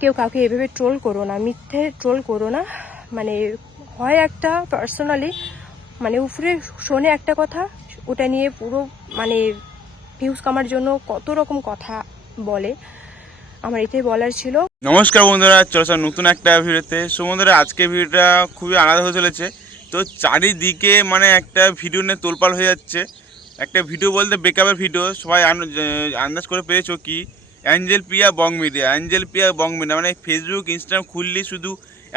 কেউ কাউকে এভাবে ট্রোল করো না, মিথ্যে ট্রোল করো না। মানে হয় একটা পার্সোনালি মানে উপরে শোনে একটা কথা, ওটা নিয়ে পুরো মানে ভিউজ কামার জন্য কত রকম কথা বলে। আমার এটাই বলার ছিল। নমস্কার বন্ধুরা, চলো স্যার নতুন একটা ভিডিওতে। সো বন্ধুরা, আজকে ভিডিওটা খুবই আলাদা হয়ে চলেছে। তো চারিদিকে মানে একটা ভিডিও নিয়ে তোলপাড় হয়ে যাচ্ছে। একটা ভিডিও বলতে ব্রেকআপের ভিডিও। সবাই আন্দাজ করে পেরেছো কি? অ্যাঞ্জেল প্রিয়া বং মিডিয়া, অ্যাঞ্জেল প্রিয়া বং মিডিয়া, মানে ফেসবুক ইনস্টাগ্রাম খুললেই শুধু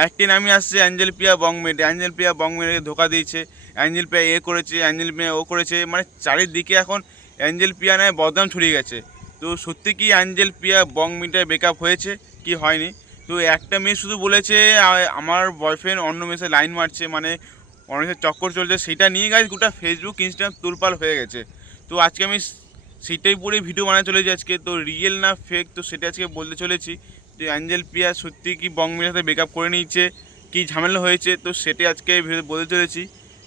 একটি নামই আসছে, অ্যাঞ্জেল প্রিয়া বং মিডিয়া। অ্যাঞ্জেল প্রিয়া বং মিডিয়াকে ধোকা দিয়েছে, অ্যাঞ্জেল প্রিয়া এ করেছে, অ্যাঞ্জেল প্রিয়া ও করেছে। মানে চারিদিকে এখন অ্যাঞ্জেল প্রিয়া নয় বদনাম ছড়িয়ে গেছে। তো সত্যি কি অ্যাঞ্জেল প্রিয়া বং মিডিয়ায় ব্রেকআপ হয়েছে কি হয়নি? তো একটা মেয়ে শুধু বলেছে আমার বয়ফ্রেন্ড অন্য মেয়ের লাইন মারছে, মানে অনেকের চক্কর চলছে, সেটা নিয়ে গেছে গোটা ফেসবুক ইনস্টাগ্রাম তুলপাল হয়ে গেছে। তো আজকে আমি সেটাই পরে ভিডিও বানাতে চলেছি আজকে। তো রিয়েল না ফেক, তো সেটা আজকে বলতে চলেছি যে অ্যাঞ্জেল প্রিয়া সত্যি কি বং মিডিয়ার সাথে ব্রেকআপ করে নিয়েছে, কী ঝামেলা হয়েছে, তো সেটাই আজকে ভিডিও বলতে চলেছি।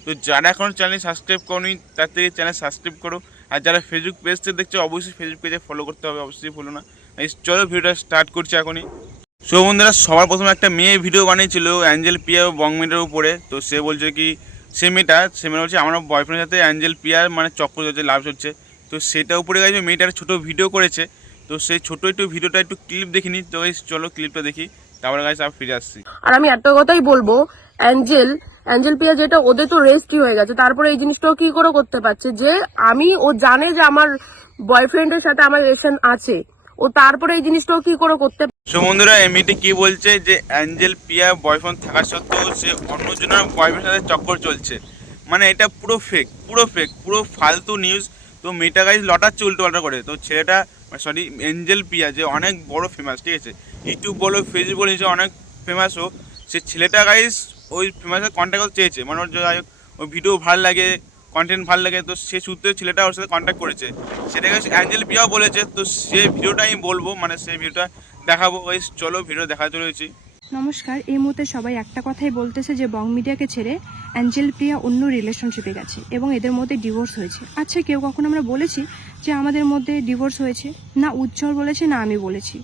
তো যারা এখন চ্যানেল সাবস্ক্রাইব করোনি তার থেকে চ্যানেল সাবস্ক্রাইব করো, আর যারা ফেসবুক পেজ থেকে দেখছো অবশ্যই ফেসবুক পেজে ফলো করতে হবে, অবশ্যই ভুলো না। চলো ভিডিওটা স্টার্ট করছি এখনই। সো বন্ধুরা, সবার প্রথমে একটা মেয়ে ভিডিও বানিয়েছিল অ্যাঞ্জেল প্রিয়া বং মিডিয়ার উপরে। তো সে বলছে কি, সে মেয়েটা বলছে আমার বয়ফ্রেন্ডের সাথে অ্যাঞ্জেল প্রিয়ার মানে চক্কর চলছে, লাভ হচ্ছে। তো সেটা উপরে গেছে, মেয়েটার ছোটো ভিডিও করেছে। তো সেই ছোটো একটু ভিডিওটা একটু ক্লিপ দেখিনি। তো চলো ক্লিপটা দেখি, তারপরে গাইস আবার ফিরে আসছি। আর আমি একটা কথাই বলবো, অ্যাঞ্জেল প্রিয়া যেটা, ওদের তো রেজিস্ট্রি হয়ে গেছে, তারপরে এই জিনিসটাও কি করে করতে পারছে যে ও জানে যে আমার বয়ফ্রেন্ডের সাথে আমার রিলেশন আছে, ও তারপরে এই জিনিসটাও কি করে করতে। সো বন্ধুরা, এমনিতে কি বলছে যে অ্যাঞ্জেল প্রিয়া বয়ফ্রেন্ড থাকা সত্ত্বেও সে অন্যজনের বয়ফ্রেন্ডের সাথে চক্কর চলছে, মানে এটা পুরো ফেক, পুরো ফেক, পুরো ফালতু নিউজ। তো মেয়েটা গাইজ লটাচ্ছে উল্টো পাল্টা করে। তো ছেলেটা সরি অ্যাঞ্জেল প্রিয়া যে অনেক বড় ফেমাস, ঠিক আছে, ইউটিউব বলো ফেসবুক বলো, যে অনেক ফেমাসও, সে ছেলেটা গাইজ ওই ফেমাসের কন্ট্যাক্ট করতে চেয়েছে, মানে ওর যাই হোক ওই ভিডিও ভালো লাগে, কন্টেন্ট ভালো লাগে। তো সে সূত্রে ছেলেটা ওর সাথে কন্ট্যাক্ট করেছে, সেটাকে অ্যাঞ্জেল প্রিয়াও বলেছে। তো সে ভিডিওটা আমি বলবো, মানে সেই ভিডিওটা দেখাবো। ওই চলো ভিডিও দেখা চলেছি। নমস্কার, এই মুহূর্তে সবাই একটা কথাই বলতেছে যে বং মিডিয়াকে ছেড়ে অ্যাঞ্জেল প্রিয়া অন্য রিলেশনশিপে গেছে এবং এদের মধ্যে ডিভোর্স হয়েছে। আচ্ছা, কেউ কখন আমরা বলেছি যে আমাদের মধ্যে ডিভোর্স হয়েছে? না উজ্জ্বল বলেছে, না আমি বলেছি।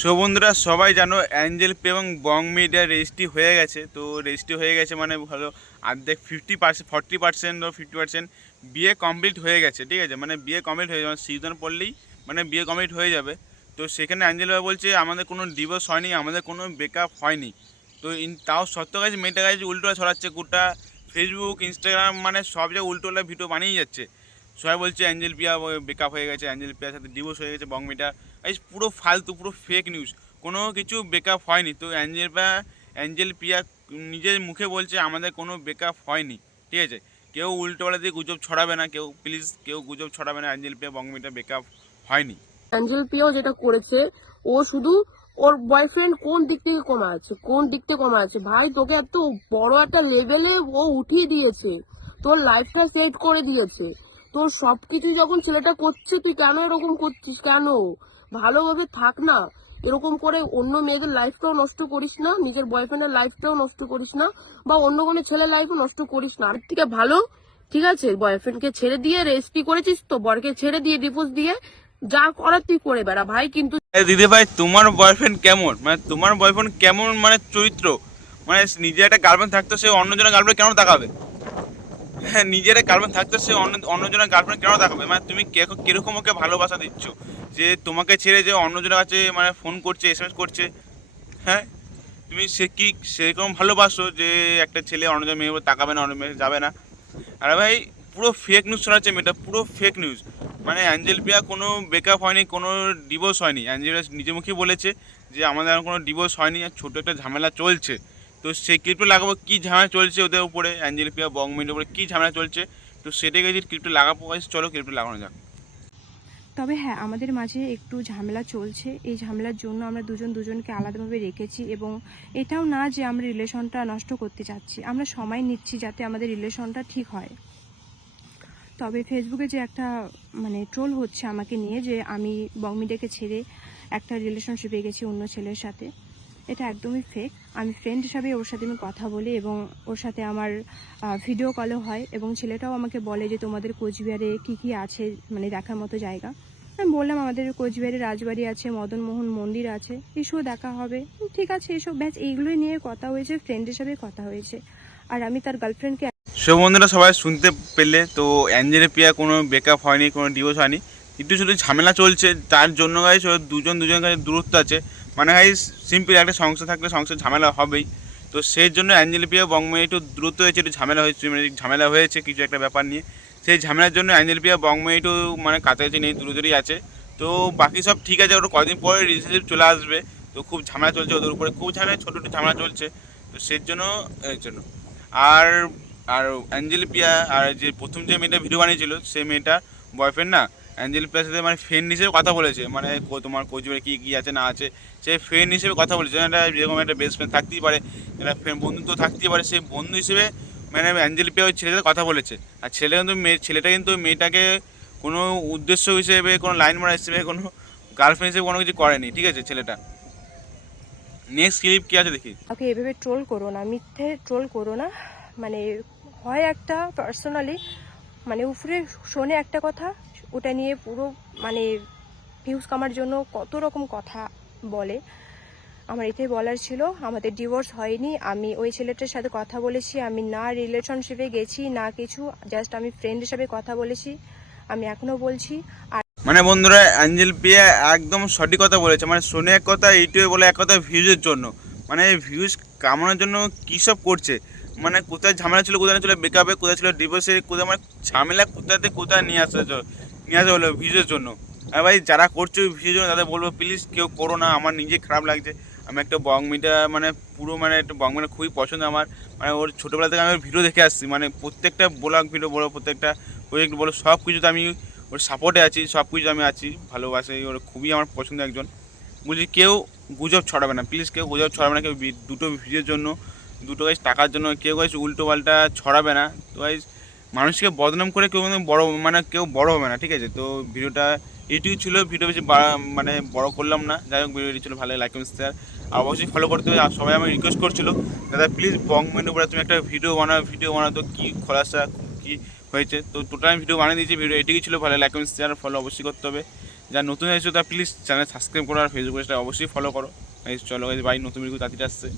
সো বন্ধুরা, সবাই জানো অ্যাঞ্জেল প্রিয়া এবং বং মিডিয়া রেজিস্ট্রি হয়ে গেছে। তো রেজিস্ট্রি হয়ে গেছে মানে ভালো অর্ধেক 50%, 40% ও 50% বিয়ে কমপ্লিট হয়ে গেছে, ঠিক আছে, মানে বিয়ে কমপ্লিট হয়ে যাবে, সিজন পড়লেই মানে বিয়ে কমপ্লিট হয়ে যাবে। তো সেখানে অ্যাঞ্জেল ভাই বলছে আমাদের কোনো ডিভোর্স হয়নি, আমাদের কোনো ব্রেকআপ হয়নি। তো তাও সত্য গাছ মেয়েটা গাছ উল্টোটা ছড়াচ্ছে, গোটা ফেসবুক ইনস্টাগ্রাম মানে সব জায়গায় উল্টোলা ভিডিও বানিয়ে যাচ্ছে। সবাই বলছে অ্যাঞ্জেল প্রিয়া ব্রেকআপ হয়ে গেছে, অ্যাঞ্জেল প্রিয়ার সাথে ডিভোর্স হয়ে গেছে বং মিডিয়া। এই পুরো ফালতু, পুরো ফেক নিউজ, কোনো কিছু ব্রেকআপ হয়নি। তো অ্যাঞ্জেল প্রিয়া নিজের মুখে বলছে আমাদের কোনো ব্রেকআপ হয়নি, ঠিক আছে। কেউ উল্টোপাল্টা দিয়ে গুজব ছড়াবে না, কেউ প্লিজ কেউ গুজব ছড়াবে না, অ্যাঞ্জেল প্রিয়া বং মিডিয়া ব্রেকআপ হয়নি। অ্যাঞ্জেল প্রিয়াও যেটা করেছে, ও শুধু ওর বয়ফ্রেন্ড কোন দিক থেকে কমা আছে ভাই, তোকে এত বড় একটা লেভেলে ও উঠিয়ে দিয়েছে, তোর লাইফটা সেট করে দিয়েছে, তোর সবকিছু যখন ছেলেটা করছে, তুই কেন এরকম করছিস? কেন? ভালোভাবে থাক না, এরকম করে অন্য মেয়েদের লাইফটাও নষ্ট করিস না, নিজের বয়ফ্রেন্ডের লাইফটাও নষ্ট করিস না, বা অন্য কোনো ছেলের লাইফও নষ্ট করিস না। আর থেকে ভালো, ঠিক আছে, বয়ফ্রেন্ডকে ছেড়ে দিয়ে রেজিস্ট্রি করেছিস তো, বরকে ছেড়ে দিয়ে ডিভোর্স দিয়ে যা করার তুই করে বেড়া ভাই। কিন্তু দিদি ভাই, তোমার বয়ফ্রেন্ড কেমন, মানে তোমার বয়ফ্রেন্ড কেমন মানে চরিত্র, মানে নিজের একটা গার্লফ্রেন্ড থাকতো সে অন্যজনের গার্লফ্রেন্ড কেন তাকাবে? হ্যাঁ, নিজের গার্লফ্রেন্ড থাকতো সে অন্যজনের গার্লফ্রেন্ড কেন দেখাবে? মানে তুমি কিরকম ওকে ভালোবাসা দিচ্ছ যে তোমাকে ছেড়ে যে অন্যজনের কাছে মানে ফোন করছে, এসএমএস করছে? হ্যাঁ, তুমি সেরকম ভালোবাসো যে একটা ছেলে অন্যজন মেয়ে তাকাবে না, অন্য মেয়ে যাবে না? আরে ভাই, পুরো ফেক নিউজ ছড়াচ্ছে মেয়েটা, পুরো ফেক নিউজ। মানে অ্যাঞ্জেল প্রিয়া কোনো ব্রেকআপ হয়নি, কোনো ডিভোর্স হয়নি। অ্যাঞ্জেল নিজের মুখেই বলেছে যে আমাদের আর কোনো ডিভোর্স হয়নি, আর ছোটো একটা ঝামেলা চলছে। তো সেই ক্লিপটা লাগাবো, কী ঝামেলা চলছে ওদের উপরে, অ্যাঞ্জেল প্রিয়া বং মিডিয়ার উপরে কী ঝামেলা চলছে। তো সেটাকে যদি ক্লিপটা লাগাবো, চলো ক্লিপটা লাগানো যাক। তবে হ্যাঁ, আমাদের মাঝে একটু ঝামেলা চলছে। এই ঝামেলার জন্য আমরা দুজনকে আলাদাভাবে রেখেছি এবং এটাও না যে আমরা রিলেশনটা নষ্ট করতে চাচ্ছি, আমরা সময় নিচ্ছি যাতে আমাদের রিলেশনটা ঠিক হয়। তবে ফেসবুকে যে একটা মানে ট্রোল হচ্ছে আমাকে নিয়ে যে আমি বং মিডিয়াকে ছেড়ে একটা রিলেশনশিপে গেছি অন্য ছেলের সাথে, এটা একদমই ফেক। আমি ফ্রেন্ড হিসাবে ওর সাথে আমি কথা বলি এবং ওর সাথে আমার ভিডিও কলও হয় এবং ছেলেটাও আমাকে বলে যে তোমাদের কোচবিহারে কী কী আছে মানে দেখার মতো জায়গা। আমি বললাম আমাদের কোচবিহারে রাজবাড়ি আছে, মদনমোহন মন্দির আছে, এসব দেখা হবে। ঠিক আছে, এসব ব্যাচ এইগুলোই নিয়ে কথা হয়েছে, ফ্রেন্ড হিসাবে কথা হয়েছে। আর আমি তার গার্লফ্রেন্ডকে সব বন্ধুরা সবাই শুনতে পেলে, তো অ্যাঞ্জেলি প্রিয়া কোনো ব্রেকআপ হয়নি, কোনো ডিভোর্স হয়নি, কিন্তু শুধু ঝামেলা চলছে। তার জন্য গাইস দুজনের কাছে দূরত্ব আছে। মানে গাইস সিম্পল একটা সংসার থাকলে সংসার ঝামেলা হবেই। তো সেই জন্য অ্যাঞ্জেলি প্রিয়া বংময়ী একটু দূরত্ব হয়েছে, একটু ঝামেলা হয়েছে, মানে ঝামেলা হয়েছে কিছু একটা ব্যাপার নিয়ে। সেই ঝামেলার জন্য অ্যাঞ্জেলি প্রিয়া বংময়ী একটু মানে কাছাকাছি নেই, দূরই আছে। তো বাকি সব ঠিক আছে, ওটা কদিন পরে রিলেশনশিপ চলে আসবে। তো খুব ঝামেলা চলছে ওদের উপরে, খুব ঝামেলা, ছোটো ছোটো ঝামেলা চলছে। তো সেই জন্য এর জন্য আর আর অ্যাঞ্জেলি প্রিয়া আর যে প্রথম যে মেয়েটা ভিডিও বানিয়েছিল, সেই মেয়েটা বয়ফ্রেন্ড না অ্যাঞ্জেলি প্রিয়ার সাথে মানে ফ্রেন্ড হিসেবে কথা বলেছে। মানে তোমার কোচবিহারে কী কী আছে না আছে, সে ফ্রেন্ড হিসেবে কথা বলেছে। একটা যেরকম একটা বেস্ট ফ্রেন্ড থাকতেই পারে, একটা বন্ধুত্ব থাকতেই পারে, সেই বন্ধু হিসেবে মানে অ্যাঞ্জেলি প্রিয়া ওই ছেলেটার কথা বলেছে। আর ছেলেটা কিন্তু মেয়েটাকে কোনো উদ্দেশ্য হিসেবে, কোনো লাইন মারা হিসেবে, কোনো গার্লফ্রেন্ড হিসেবে কোনো কিছু করেনি, ঠিক আছে ছেলেটা। নেক্সট ক্লিপ কী আছে দেখি। ওকে এভাবে ট্রোল করো না, মিথ্যে ট্রোল করো না। মানে হয় একটা পার্সোনালি মানে উপরে শোনে একটা কথা, ওটা নিয়ে পুরো মানে ভিউজ কামার জন্য কত রকম কথা বলে। আমার এটাই বলার ছিল, আমাদের ডিভোর্স হয়নি, আমি ওই ছেলেটার সাথে কথা বলেছি, আমি না রিলেশনশিপে গেছি না কিছু, জাস্ট আমি ফ্রেন্ড হিসাবে কথা বলেছি, আমি এখনও বলছি। আর মানে বন্ধুরা অ্যাঞ্জেলি প্রিয়া একদম সঠিক কথা বলেছে। মানে শুনে এক কথা, ইউটিউবে বলে এক কথা, ভিউজের জন্য, মানে ভিউজ কামানোর জন্য কী সব করছে। মানে কোথায় ঝামেলা ছিল, কোথায় ছিল ব্রেকআপে, কোথায় ছিল ডিভোর্সে, কোথায় মানে ঝামেলা কোথাতে কোথায় নিয়ে আসা হলো ভিউজের জন্য। আর ভাই যারা করছো ভিউজের জন্য তাদের বলবো প্লিজ কেউ করো না। আমার নিজে খারাপ লাগছে। আমি একটা বংমিটা মানে পুরো মানে একটা বংমিটা খুবই পছন্দ আমার। মানে ওর ছোটোবেলা থেকে আমি ওর ভিডিও দেখে আসছি। মানে প্রত্যেকটা ব্লগ ভিডিও বলো, প্রত্যেকটা প্রজেক্ট বলো, সব কিছুতে আমি ওর সাপোর্টে আছি, সব কিছু আমি আছি, ভালোবাসি ওর, খুবই আমার পছন্দ একজন। বলছি কেউ গুজব ছড়াবে না, প্লিজ কেউ গুজব ছড়াবে না। কেউ দুটো ভিডিওর জন্য, দুটো গাইজ টাকার জন্য কেউ গাইজ উল্টো পাল্টা ছড়াবে না। তো গাইজ মানুষকে বদনাম করে কেউ বড় মানে কেউ বড় হবে না, ঠিক আছে। তো ভিডিওটা এটুকুই ছিল, ভিডিও বেশি মানে বড় করলাম না। যাই হোক ভিডিওটি ছিল ভালো, লাইক কমেন্ট শেয়ার আর অবশ্যই ফলো করতে হবে। আর সবাই আমি রিকোয়েস্ট করছিল দাদা প্লিজ বং মেনুর উপরে তুমি একটা ভিডিও বানাও তো কী খোলাসা কী হয়েছে। তো টোটাল আমি ভিডিও বানিয়ে দিয়েছি। ভিডিও এটুকুই ছিল ভালো, লাইক কমেন্ট শেয়ার ফলো অবশ্যই করতে হবে। যারা নতুন এসেছো তারা প্লিজ চ্যানেল সাবস্ক্রাইব করো আর ফেসবুক পেজটা অবশ্যই ফলো করো। চলো গাইজ বাই, নতুন ভিডিও তাড়াতাড়ি আসছে।